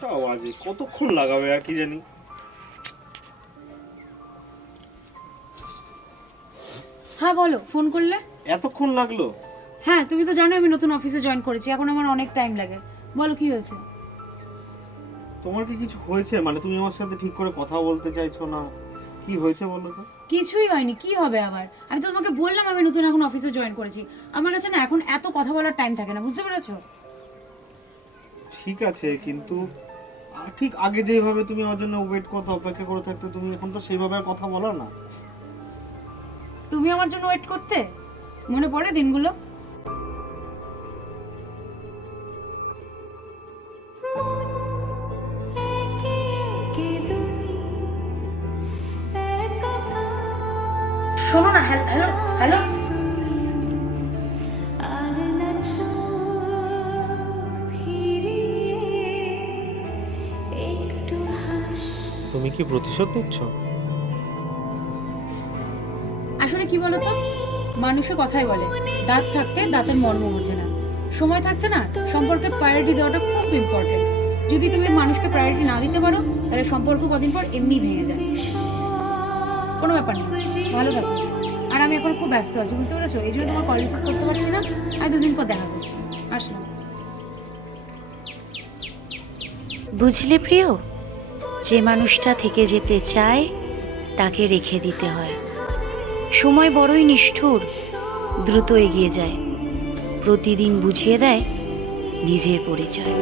তাও আজই কতক্ষণ লাগাবে আর কি জানি। হ্যাঁ বলো ফোন করলে? এতক্ষণ লাগল? হ্যাঁ তুমি তো জানো আমি নতুন অফিসে জয়েন করেছি এখন আমার অনেক টাইম লাগে। বলো কি হয়েছে? তোমার কি কিছু হয়েছে? মানে তুমি আমার সাথে ঠিক করে কথা বলতে চাইছো না। কি হয়েছে বলো তো? কিছুই হয়নি কি হবে আবার? আমি তো তোমাকে বললাম আমি নতুন এখন অফিসে জয়েন করেছি। আমার কাছে না এখন এত কথা বলার টাইম থাকে না বুঝতে পেরেছ? ঠিক আছে কিন্তু ঠিক আগে যেভাবে তুমি আমার জন্য ওয়েট করতে অপেক্ষা করে থাকতে তুমি এখন তো সেইভাবে আর কথা বলো না। তুমি আমার জন্য ওয়েট করতে? মনে পড়ে দিনগুলো? শোনো না হ্যালো হ্যালো। তুমি কি প্রতিশোধ নিচ্ছ? আসলে কি বলো তো মানুষে কথাই বলে দাঁত থাকতে দাঁতের মর্ম বোঝে না। সময় থাকতে না সম্পর্কে প্রায়োরিটি দেওয়াটা খুব ইম্পর্টেন্ট যদি তুমি মানুষকে প্রায়োরিটি না দিতে পারো তাহলে সম্পর্ক কদিন পর এমনি ভেঙে যায়। কোনো ব্যাপার না ভালো থাকো। আর আমি এখন খুব ব্যস্ত আছি বুঝতে পেরেছ? এই জন্য তোমার কল রিসিভ করতে পারছি না। আমি দুদিন পর দেখা করছি। আসলাম। বুঝলে প্রিয়? যে মানুষটা থেকে যেতে চায়, তাকে রেখে দিতে হয়। সময় বড়ই নিষ্ঠুর, দ্রুত এগিয়ে যায়। প্রতিদিন বুঝিয়ে দেয়, নিজের পরিচয়।